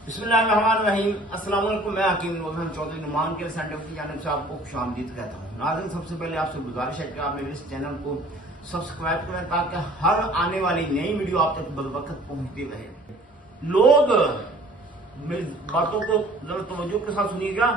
बिस्मिल्लाहिर्रहमानिर्रहीम। अस्सलाम वालेकुम। मैं हकीम वफन चौधरी नुमान के सेंटर की जानिब से आपको खुशामदीद कहता हूँ। नाज़रीन, सबसे पहले आपसे गुजारिश है कि आप मेरे इस चैनल को सब्सक्राइब करें ताकि हर आने वाली नई वीडियो आप तक बरवक्त पहुंचती रहे। लोग, मेरी बातों को जरा तवज्जो के साथ सुनिएगा।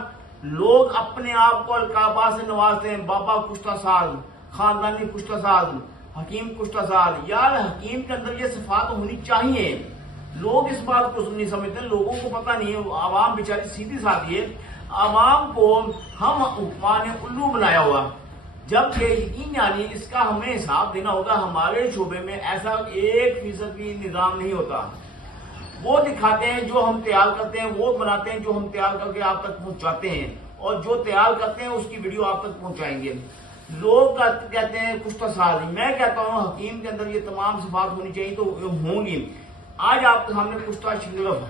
लोग अपने आप को अलकाबा से नवाजते हैं, बाबा कुश्ता साज, खानदानी कुश्ता साज, हकीम कुश्ता साज। यार, हकीम के अंदर ये सिफात होनी चाहिए। लोग इस बात को नहीं समझते, लोगों को पता नहीं है। आवाम बेचारी सीधी साधी है। आवाम को हम हुक्मा ने उल्लू बनाया हुआ, जब ये यकीन यानी इसका हमें हिसाब देना होगा। हमारे शोबे में ऐसा 1% भी निजाम नहीं होता। वो दिखाते हैं जो हम तैयार करते हैं, वो बनाते हैं जो हम तैयार करके आप तक पहुंचाते हैं, और जो तैयार करते हैं उसकी वीडियो आप तक पहुंचाएंगे। लोग कहते हैं कुश्ता साज, मैं कहता हूं हकीम के अंदर ये तमाम सिफात होनी चाहिए, तो होंगी। आज आपके सामने कुश्ता शिंगरफ,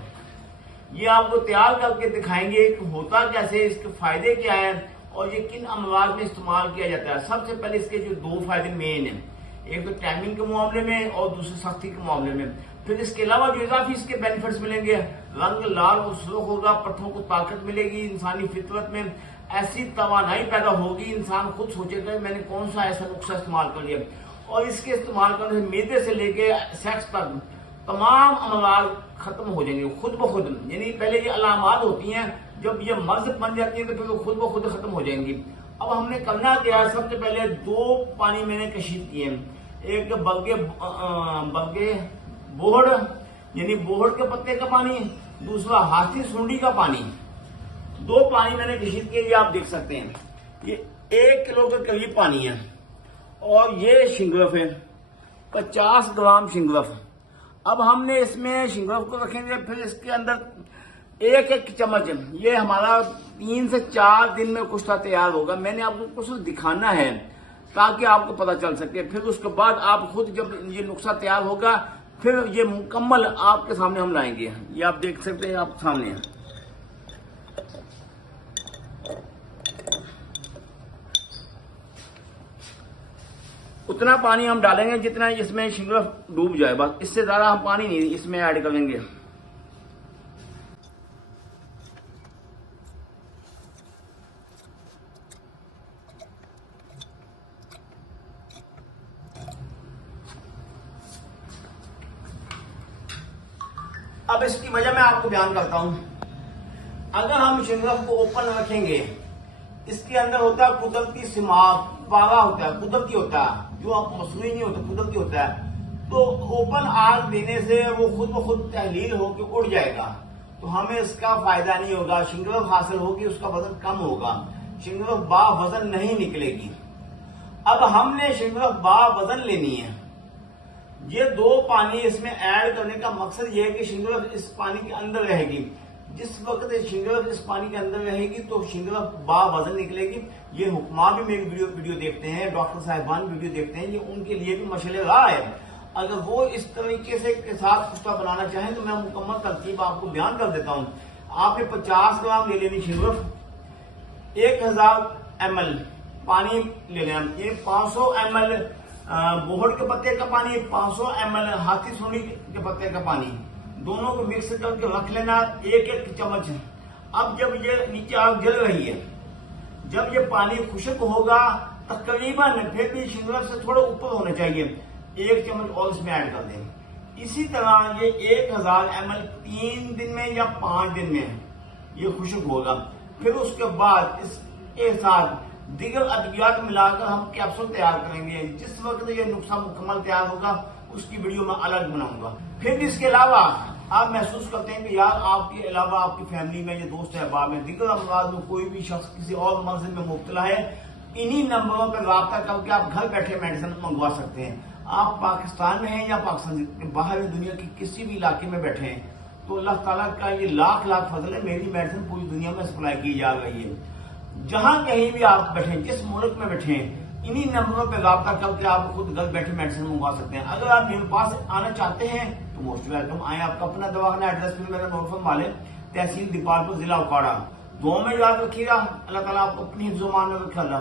ये आपको तैयार करके दिखाएंगे कि होता कैसे, इसके फायदे क्या है और ये किन अमवाज में इस्तेमाल किया जाता है। सबसे पहले इसके जो 2 फायदे मेन है, एक तो टाइमिंग के मामले में और दूसरे सख्ती के मामले में। फिर इसके अलावा जो इजाफी इसके बेनिफिट्स मिलेंगे, रंग लाल और सुर्ख होगा, पट्टों को ताकत मिलेगी, इंसानी फितरत में ऐसी तवानाई पैदा होगी, इंसान खुद सोचेगा मैंने कौन सा ऐसा नुस्खा इस्तेमाल कर लिया। और इसके इस्तेमाल करने से मैदे से लेके सेक्स तक तमाम अमराज खत्म हो जाएंगे खुद ब खुद। यानी पहले ये अलामात होती हैं, जब ये मर्ज बन जाती है तो फिर वो खुद ब खुद खत्म हो जाएंगी। अब हमने करना क्या है, सबसे पहले 2 पानी मैंने कशीद किए हैं। एक बल्गे बोहड़ यानी बोहड़ के पत्ते का पानी, दूसरा हाथी सूंडी का पानी। 2 पानी मैंने कशीद किए, ये आप देख सकते हैं। ये 1 किलो के करीब पानी है और ये शिंगरफ है, 50 ग्राम शिंगरफ। अब हमने इसमें शिंगरफ को रखेंगे, फिर इसके अंदर 1 चम्मच, ये हमारा 3 से 4 दिन में कुश्ता तैयार होगा। मैंने आपको कुछ दिखाना है ताकि आपको पता चल सके। फिर उसके बाद आप खुद जब ये नुस्खा तैयार होगा, फिर ये मुकम्मल आपके सामने हम लाएंगे। ये आप देख सकते हैं, आप सामने उतना पानी हम डालेंगे जितना इसमें शिंगरफ डूब जाए, बस। इससे ज्यादा हम पानी नहीं इसमें ऐड करेंगे। अब इसकी वजह मैं आपको बयान करता हूं। अगर हम शिंगरफ को ओपन रखेंगे, इसके अंदर होता है कुदरती सिमाक, पारा होता है, कुदरती होता है, जो आप मसनूई नहीं होता, कुदरती होता है। तो ओपन आग देने से वो खुद ब खुद तहलील होकर उड़ जाएगा, तो हमें इसका फायदा नहीं होगा। शिंगरफ हासिल होगी, उसका वजन कम होगा, शिंगरफ बा वजन नहीं निकलेगी। अब हमने शिंगरफ बा वजन लेनी है। ये 2 पानी इसमें ऐड करने का मकसद ये है कि शिंगरफ इस पानी के अंदर रहेगी। जिस वक्त शिंगरफ इस पानी के अंदर रहेगी तो शिंगरफ बा वजन निकलेगी। ये हुक्मा भी मेरी वीडियो देखते हैं, डॉक्टर साहिबान वीडियो देखते हैं, ये उनके लिए भी मशले राह है। अगर वो इस तरीके से के साथ कुश्ता बनाना चाहें तो मैं मुकम्मल तरकीब आपको बयान कर देता हूं। आपने 50 ग्राम ले लेनी शिंगरफ, 1000 ml पानी ले लेना, ये 500 ml बोहड़ के पत्ते का पानी, 500 ml हाथी सूंडी के पत्ते का पानी, दोनों को मिक्स करके रख लेना, 1 चम्मच। अब जब ये नीचे आग जल रही है, जब ये पानी खुश्क होगा, तकरीबन फिर भी शिंगरफ से थोड़ा ऊपर होना चाहिए, 1 चम्मच और इसमें ऐड कर दें। इसी तरह ये 1000 ml 3 दिन में या 5 दिन में ये खुश्क होगा। फिर उसके बाद इसके साथ दीगर अद्वियात मिलाकर हम कैप्सूल तैयार करेंगे। जिस वक्त ये नुस्खा मुकम्मल तैयार होगा उसकी वीडियो मैं अलग बनाऊंगा। फिर इसके अलावा आप महसूस करते हैं कि यार आपके अलावा आपकी फैमिली में, ये दोस्त अहबाब में, दीगर अमराज में कोई भी शख्स किसी और मर्ज में मुब्तला है, इन्हीं नंबरों पर राब्ता करके आप घर बैठे मेडिसिन मंगवा सकते हैं। आप पाकिस्तान में हैं या पाकिस्तान के बाहर दुनिया के किसी भी इलाके में बैठे हैं, तो अल्लाह ताला का ये लाख लाख फजल है, मेरी मेडिसिन पूरी दुनिया में सप्लाई की जा रही है। जहां कहीं भी आप बैठे, जिस मुल्क में बैठे, इन्हीं नंबरों पर राब्ता करके आप खुद घर बैठे मेडिसिन मंगवा सकते हैं। अगर आप मेरे पास आना चाहते हैं तो मोस्ट वेलकम आए। आपका अपना दवाखाना एड्रेस फिर मेरा नोट फरमाले, तहसील दीपालपुर, जिला उकाड़ा। दुआ में याद रखिएगा। अल्लाह ताला आपको अपनी जुबान में रखे। अल्लाह।